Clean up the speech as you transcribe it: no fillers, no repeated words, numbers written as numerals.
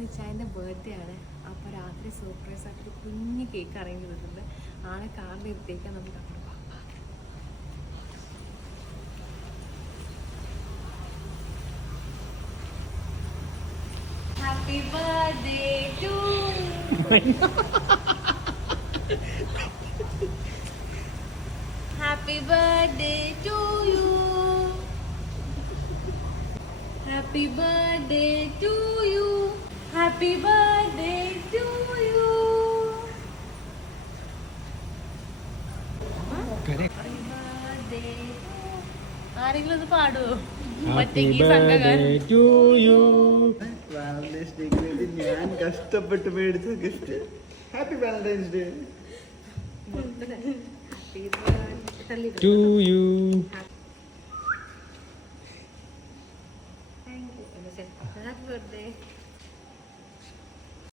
ഇന്ന് ഇച്ചായൻ്റെ ബർത്ത്ഡേ ആണ്. അപ്പോൾ രാത്രി സർപ്രൈസ് ആയിട്ടൊരു കുഞ്ഞ് കേക്ക് അറേഞ്ച് ചെയ്തിട്ടുണ്ട്. ആളെ കാറിൽ ഇരുത്തേക്കാൻ നമുക്ക് അങ്ങോട്ട് പോകാം. Happy birthday to happy birthday to you. Happy birthday to you. Happy birthday to you. Happy birthday. ആരെങ്കിലും ഒന്ന് പാടുവോ? Happy birthday to you. Valentine's Day ക്ക് ഞാൻ കഷ്ടപ്പെട്ട് മേടിച്ച gift. Happy Valentine's Day. To you.